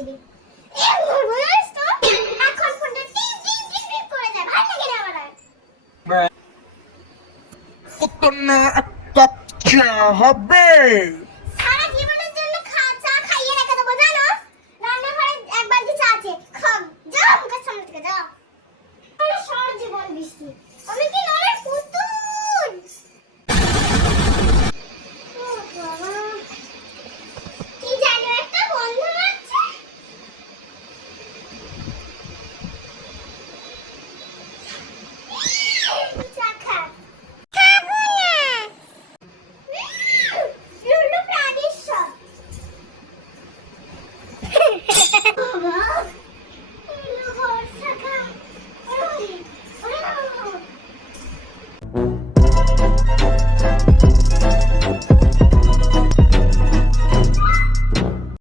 দিদি এই বলিস তো এখন ফোনটা টিপ টিপ টিপ টিপ করে যায় ভালো লাগে না আমার আর কত না একটা চা হবে